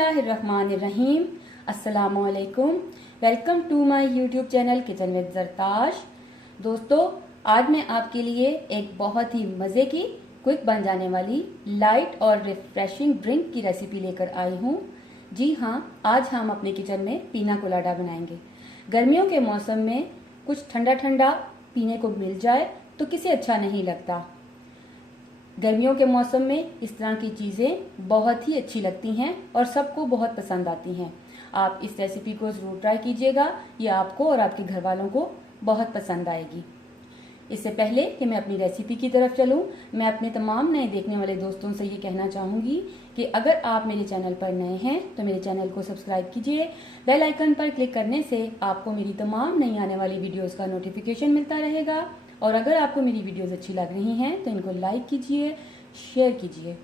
बिस्मिल्लाहिर्रहमानिर्रहीम। अस्सलामुअलैकुम। Welcome to my YouTube channel kitchen with Zartash. दोस्तों, आज मैं आपके लिए एक बहुत ही मज़े की क्विक बन जाने वाली लाइट और रिफ्रेशिंग ड्रिंक की रेसिपी लेकर आई हूँ। जी हाँ, आज हम अपने किचन में पीना कोलाडा बनाएंगे। गर्मियों के मौसम में कुछ ठंडा ठंडा पीने को मिल जाए तो किसे अच्छा नहीं लगता। गर्मियों के मौसम में इस तरह की चीज़ें बहुत ही अच्छी लगती हैं और सबको बहुत पसंद आती हैं। आप इस रेसिपी को ज़रूर ट्राई कीजिएगा, ये आपको और आपके घर वालों को बहुत पसंद आएगी। इससे पहले कि मैं अपनी रेसिपी की तरफ चलूं, मैं अपने तमाम नए देखने वाले दोस्तों से ये कहना चाहूँगी कि अगर आप मेरे चैनल पर नए हैं तो मेरे चैनल को सब्सक्राइब कीजिए। बेल आइकन पर क्लिक करने से आपको मेरी तमाम नई आने वाली वीडियोज़ का नोटिफिकेशन मिलता रहेगा। और अगर आपको मेरी वीडियोज़ अच्छी लग रही हैं तो इनको लाइक कीजिए, शेयर कीजिए।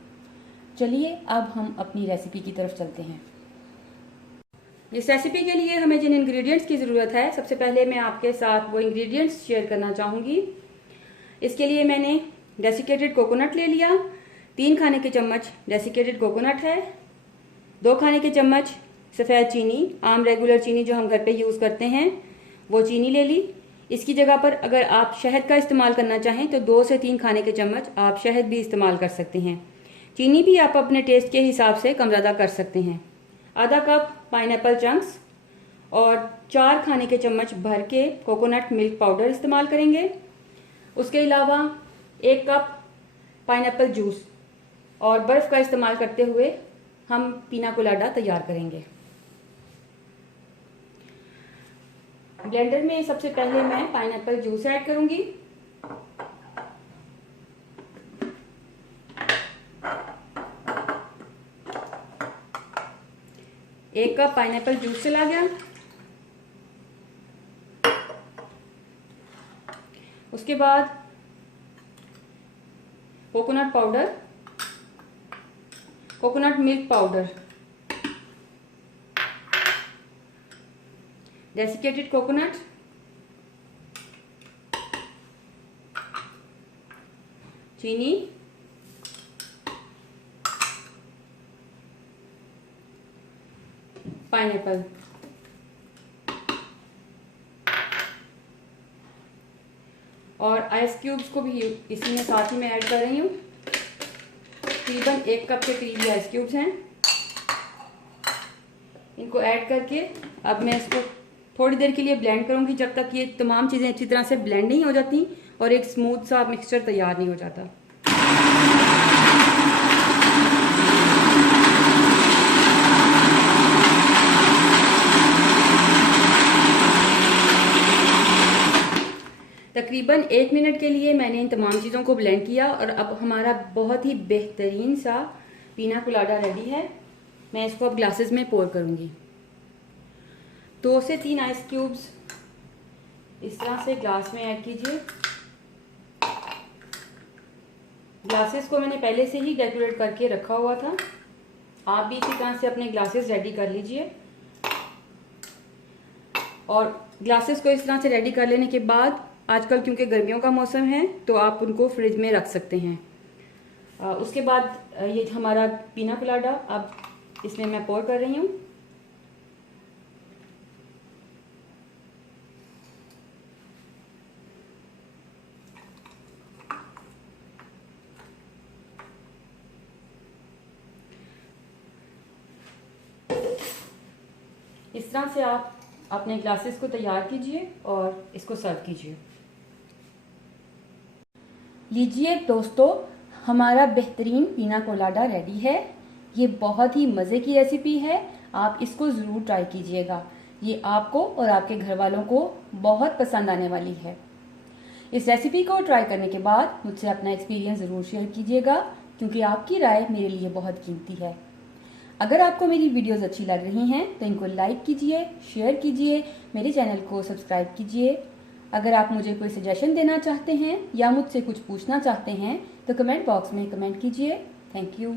चलिए अब हम अपनी रेसिपी की तरफ चलते हैं। इस रेसिपी के लिए हमें जिन इंग्रेडिएंट्स की ज़रूरत है, सबसे पहले मैं आपके साथ वो इंग्रेडिएंट्स शेयर करना चाहूँगी। इसके लिए मैंने डेसिकेटेड कोकोनट ले लिया। 3 खाने के चम्मच डेसिकेटेड कोकोनट है। 2 खाने के चम्मच सफ़ेद चीनी, आम रेगुलर चीनी जो हम घर पे यूज़ करते हैं, वो चीनी ले ली। इसकी जगह पर अगर आप शहद का इस्तेमाल करना चाहें तो 2 से 3 खाने के चम्मच आप शहद भी इस्तेमाल कर सकते हैं। चीनी भी आप अपने टेस्ट के हिसाब से कम ज़्यादा कर सकते हैं। आधा कप पाइनएप्पल चंक्स और 4 खाने के चम्मच भर के कोकोनट मिल्क पाउडर इस्तेमाल करेंगे। उसके अलावा 1 कप पाइनएप्पल जूस और बर्फ़ का इस्तेमाल करते हुए हम पीना कोलाडा तैयार करेंगे। ब्लेंडर में सबसे पहले मैं पाइनएप्पल जूस ऐड करूंगी। एक कप पाइनएप्पल जूस चला गया। उसके बाद coconut powder, coconut milk powder, desiccated coconut, चीनी, पाइनएप्पल और आइस क्यूब्स को भी इसी में साथ ही मैं ऐड कर रही हूँ। तकरीबन 1 कप के करीब आइस क्यूब्स हैं। इनको ऐड करके अब मैं इसको थोड़ी देर के लिए ब्लेंड करूंगी, जब तक ये तमाम चीज़ें अच्छी तरह से ब्लेंड नहीं हो जाती और एक स्मूथ सा मिक्सचर तैयार नहीं हो जाता। तकरीबन 1 मिनट के लिए मैंने इन तमाम चीज़ों को ब्लेंड किया और अब हमारा बहुत ही बेहतरीन सा पीना कोलाडा रेडी है। मैं इसको अब ग्लासेस में पोर करूंगी। 2 से 3 आइस क्यूब्स इस तरह से ग्लास में ऐड कीजिए। ग्लासेस को मैंने पहले से ही डेकोरेट करके रखा हुआ था। आप भी इसी तरह से अपने ग्लासेस रेडी कर लीजिए। और ग्लासेस को इस तरह से रेडी कर लेने के बाद आजकल क्योंकि गर्मियों का मौसम है तो आप उनको फ्रिज में रख सकते हैं। उसके बाद ये हमारा पीना कोलाडा अब इसमें मैं पोर कर रही हूँ। इस तरह से आप अपने ग्लासेस को तैयार कीजिए और इसको सर्व कीजिए। लीजिए दोस्तों, हमारा बेहतरीन पीना कोलाडा रेडी है। ये बहुत ही मज़े की रेसिपी है, आप इसको ज़रूर ट्राई कीजिएगा। ये आपको और आपके घर वालों को बहुत पसंद आने वाली है। इस रेसिपी को ट्राई करने के बाद मुझसे अपना एक्सपीरियंस ज़रूर शेयर कीजिएगा, क्योंकि आपकी राय मेरे लिए बहुत कीमती है। अगर आपको मेरी वीडियोस अच्छी लग रही हैं तो इनको लाइक कीजिए, शेयर कीजिए, मेरे चैनल को सब्सक्राइब कीजिए। अगर आप मुझे कोई सजेशन देना चाहते हैं या मुझसे कुछ पूछना चाहते हैं तो कमेंट बॉक्स में कमेंट कीजिए। Thank you.